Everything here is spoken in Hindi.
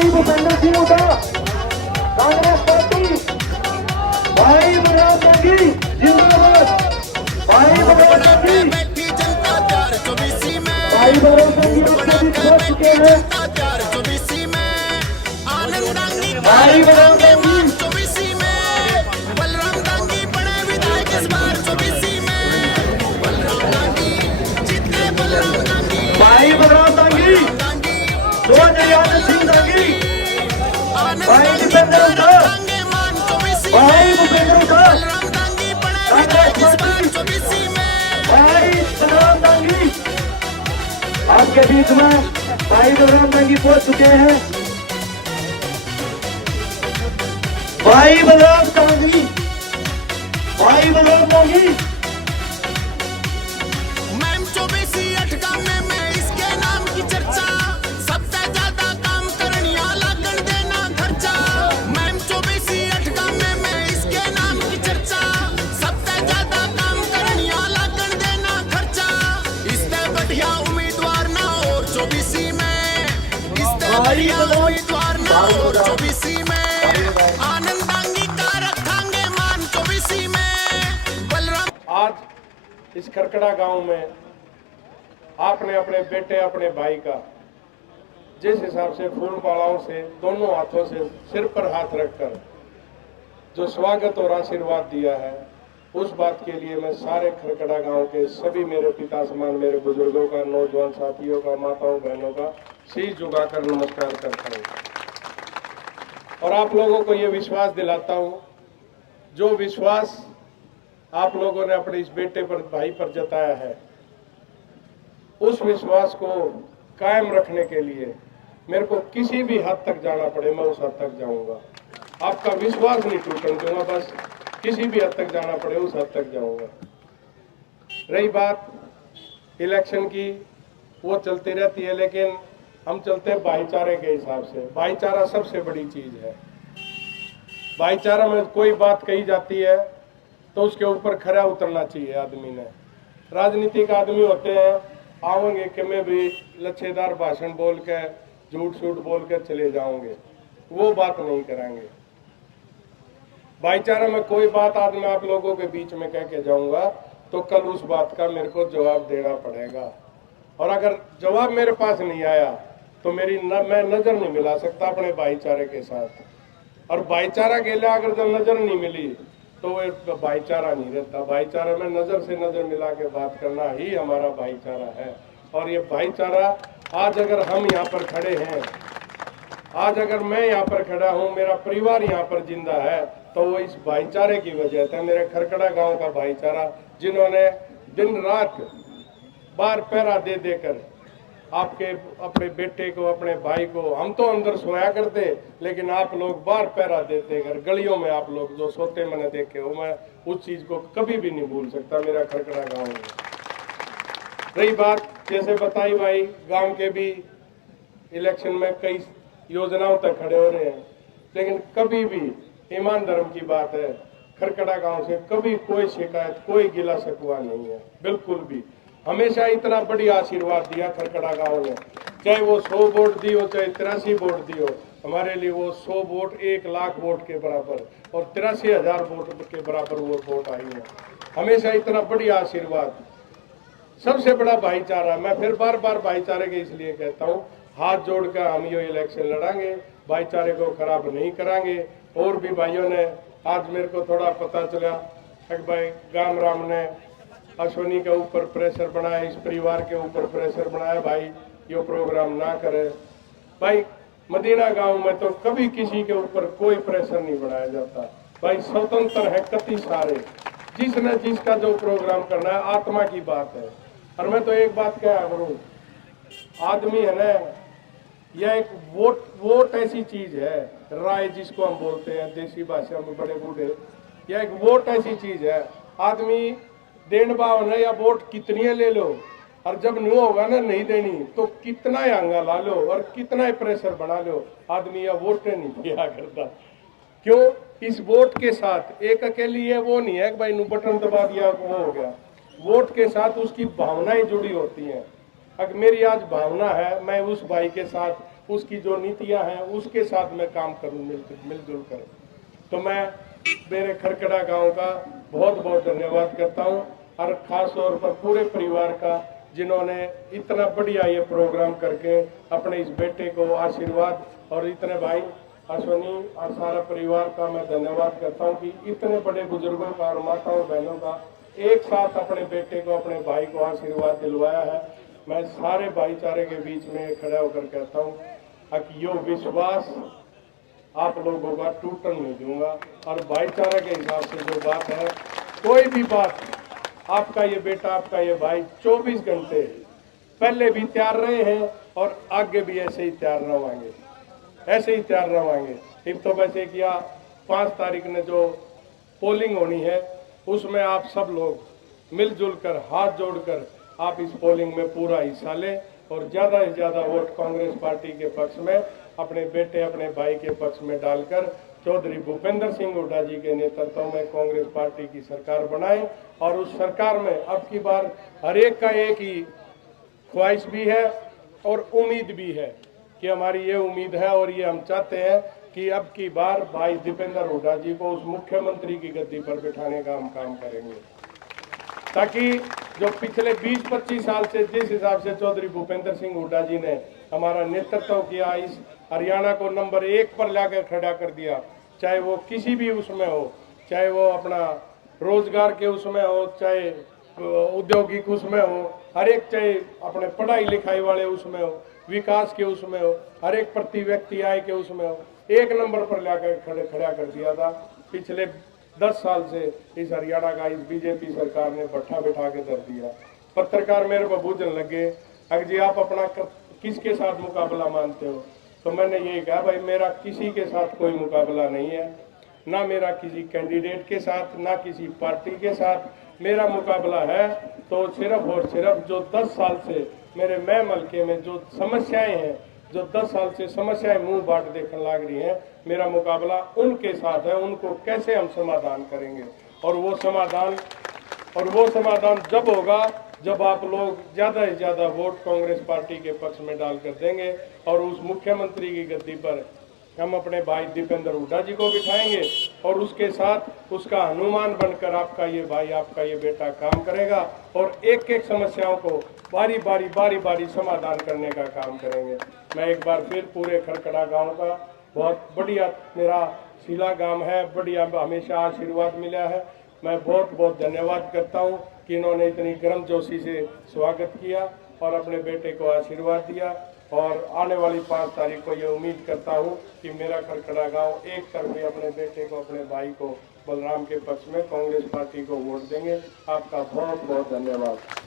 श्री भूपेंद्र सिंह हुड्डा, कांग्रेस पार्टी, भाई बलराम दांगी जिंदाबाद, भाई बलराम दांगी, भाई बलराम दांगी आपसे भी पहुंच चुके हैं, भाई बलराम दांगी, भाई बलराम दांगी, यादव सिंह दांगी, भाई दीपेंद्र हुड्डा, भाई भूपेंद्र हुड्डा, कांग्रेस पार्टी, भाई बलराम दांगी, आपके बीच में भाई बलराम दांगी पहुंच चुके हैं, भाई बलराम दांगी, भाई बलराम दांगी, आज इस खरकड़ा गांव में आपने अपने बेटे अपने भाई का जिस हिसाब से फूल मालाओं से दोनों हाथों से सिर पर हाथ रखकर जो स्वागत और आशीर्वाद दिया है, उस बात के लिए मैं सारे खरकड़ा गांव के सभी मेरे पिता समान मेरे बुजुर्गों का, नौजवान साथियों का, माताओं बहनों का शीश झुकाकर नमस्कार करता हूं और आप लोगों को ये विश्वास दिलाता हूं, जो विश्वास आप लोगों ने अपने इस बेटे पर, भाई पर जताया है, उस विश्वास को कायम रखने के लिए मेरे को किसी भी हद तक जाना पड़े, मैं उस हद तक जाऊंगा। आपका विश्वास नहीं टूटने दूंगा, बस किसी भी हद तक जाना पड़े उस हद तक जाऊंगा। रही बात इलेक्शन की, वो चलती रहती है, लेकिन हम चलते हैं भाईचारे के हिसाब से। भाईचारा सबसे बड़ी चीज है। भाईचारा में कोई बात कही जाती है तो उसके ऊपर खरा उतरना चाहिए आदमी ने। राजनीतिक आदमी होते हैं, आवेंगे कि मैं भी लच्छेदार भाषण बोल के, झूठ झूठ बोल के चले जाओगे, वो बात नहीं कराएंगे। भाईचारा में कोई बात आज मैं आप लोगों के बीच में कह के जाऊंगा तो कल उस बात का मेरे को जवाब देना पड़ेगा, और अगर जवाब मेरे पास नहीं आया तो मैं नजर नहीं मिला सकता अपने भाईचारे के साथ। और भाईचारा के लिए अगर जब नजर नहीं मिली तो वो भाईचारा नहीं रहता। भाईचारा में नजर से नजर मिला के बात करना ही हमारा भाईचारा है। और ये भाईचारा आज अगर हम यहाँ पर खड़े हैं, आज अगर मैं यहाँ पर खड़ा हूँ, मेरा परिवार यहाँ पर जिंदा है, तो वो इस भाईचारे की वजह से, मेरे खरकड़ा गांव का भाईचारा, जिन्होंने दिन रात बार पहरा दे देकर आपके अपने बेटे को, अपने भाई को, हम तो अंदर सोया करते, लेकिन आप लोग बार पहरा देते कर गलियों में आप लोग जो सोते मैंने देखे हो, मैं उस चीज को कभी भी नहीं भूल सकता मेरा खरकड़ा गांव में। रही बात जैसे बताई भाई, गांव के भी इलेक्शन में कई योजनाओं तक खड़े हो रहे हैं, लेकिन कभी भी ईमान धर्म की बात है, खरकड़ा गांव से कभी कोई शिकायत, कोई गिला शिकवा नहीं है, बिल्कुल भी। हमेशा इतना बढ़िया आशीर्वाद दिया खरकड़ा गांव ने, चाहे वो 100 वोट दी हो, चाहे 83 वोट दी हो, हमारे लिए वो 100 वोट 1 लाख वोट के बराबर और 83,000 वोट के बराबर वो वोट आई है। हमेशा इतना बढ़िया आशीर्वाद, सबसे बड़ा भाईचारा। मैं फिर बार बार भाईचारे के इसलिए कहता हूँ, हाथ जोड़कर हम ये इलेक्शन लड़ांगे, भाईचारे को खराब नहीं करांगे। और भी भाइयों ने आज मेरे को थोड़ा पता चला कि भाई गाम राम ने अश्वनी के ऊपर प्रेशर बनाया, इस परिवार के ऊपर प्रेशर बनाया, भाई ये प्रोग्राम ना करे। भाई मदीना गांव में तो कभी किसी के ऊपर कोई प्रेशर नहीं बनाया जाता। भाई स्वतंत्र है कति सारे, जिसने जिसका जो प्रोग्राम करना है, आत्मा की बात है। और मैं तो एक बात कहा करूं, आदमी है ना, यह एक वोट ऐसी चीज है, राय जिसको हम बोलते हैं देसी भाषा में बड़े बूढ़े, यह एक वोट ऐसी चीज है। आदमी देन भाव ना, या वोट कितनी ले लो, और जब नहीं होगा ना नहीं देनी, तो कितना ही हंगा ला लो और कितना ही प्रेशर बना लो, आदमी यह वोट नहीं दिया करता। क्यों? इस वोट के साथ एक अकेली है वो नहीं है कि भाई बटन दबा दिया वो हो गया। वोट के साथ उसकी भावनाएं जुड़ी होती हैं। अगर मेरी आज भावना है, मैं उस भाई के साथ, उसकी जो नीतियां हैं उसके साथ मैं काम करूं मिलजुल कर। तो मैं मेरे खरकड़ा गांव का बहुत बहुत धन्यवाद करता हूं, और खास तौर पर पूरे परिवार का, जिन्होंने इतना बढ़िया ये प्रोग्राम करके अपने इस बेटे को आशीर्वाद, और इतने भाई अश्वनी और सारा परिवार का मैं धन्यवाद करता हूं कि इतने बड़े बुजुर्गों का और माताओं बहनों का एक साथ अपने बेटे को, अपने भाई को आशीर्वाद दिलवाया है। मैं सारे भाईचारे के बीच में खड़ा होकर कहता हूँ कि यो विश्वास आप लोगों का टूटने नहीं दूंगा, और भाईचारे के हिसाब से जो बात है, कोई भी बात, आपका ये बेटा, आपका ये भाई 24 घंटे पहले भी तैयार रहे हैं और आगे भी ऐसे ही तैयार रहेंगे, ऐसे ही तैयार रहेंगे। एक तो वैसे किया 5 तारीख ने जो पोलिंग होनी है उसमें आप सब लोग मिलजुल कर, हाथ जोड़कर आप इस पोलिंग में पूरा हिस्सा लें और ज़्यादा से ज़्यादा वोट कांग्रेस पार्टी के पक्ष में, अपने बेटे, अपने भाई के पक्ष में डालकर चौधरी भूपेंद्र सिंह हुड्डा जी के नेतृत्व में कांग्रेस पार्टी की सरकार बनाएं। और उस सरकार में अब की बार हर एक का एक ही ख्वाहिश भी है और उम्मीद भी है, कि हमारी ये उम्मीद है और ये हम चाहते हैं कि अब की बार भाई दीपेंद्र हुड्डा जी को उस मुख्यमंत्री की गद्दी पर बिठाने का हम काम करेंगे, ताकि जो पिछले 20-25 साल से जिस हिसाब से चौधरी भूपेंद्र सिंह हुड्डा जी ने हमारा नेतृत्व किया, इस हरियाणा को नंबर 1 पर लाकर खड़ा कर दिया, चाहे वो किसी भी उसमें हो, चाहे वो अपना रोजगार के उसमें हो, चाहे औद्योगिक उसमें हो, हर एक, चाहे अपने पढ़ाई लिखाई वाले उसमें हो, विकास के उसमें हो, हर एक प्रति व्यक्ति आय के उसमें हो, 1 नंबर पर लाकर खड़ा कर दिया था। पिछले 10 साल से इस हरियाणा का, इस बीजेपी सरकार ने बैठा बैठा के धर दिया। पत्रकार मेरे को बूझने लगे, अगर जी आप अपना किसके साथ मुकाबला मानते हो, तो मैंने यही कहा, भाई मेरा किसी के साथ कोई मुकाबला नहीं है, ना मेरा किसी कैंडिडेट के साथ, ना किसी पार्टी के साथ। मेरा मुकाबला है तो सिर्फ और सिर्फ जो 10 साल से मेरे महमलके में जो समस्याएं हैं, जो 10 साल से समस्याएं मुंह बाट देखने लग रही हैं, मेरा मुकाबला उनके साथ है। उनको कैसे हम समाधान करेंगे, और वो समाधान जब होगा जब आप लोग ज़्यादा से ज़्यादा वोट कांग्रेस पार्टी के पक्ष में डालकर देंगे, और उस मुख्यमंत्री की गद्दी पर हम अपने भाई दीपेंद्र हुड्डा जी को बिठाएंगे, और उसके साथ उसका हनुमान बनकर आपका ये भाई, आपका ये बेटा काम करेगा, और एक एक समस्याओं को बारी बारी समाधान करने का काम करेंगे। मैं एक बार फिर पूरे खरकड़ा गांव का, बहुत बढ़िया मेरा शिला गांव है, बढ़िया हमेशा आशीर्वाद मिला है, मैं बहुत बहुत धन्यवाद करता हूं कि इन्होंने इतनी गर्मजोशी से स्वागत किया और अपने बेटे को आशीर्वाद दिया। और आने वाली 5 तारीख को ये उम्मीद करता हूँ कि मेरा खरकड़ा गांव एक तरफे अपने बेटे को, अपने भाई को बलराम के पक्ष में कांग्रेस पार्टी को वोट देंगे। आपका बहुत बहुत धन्यवाद।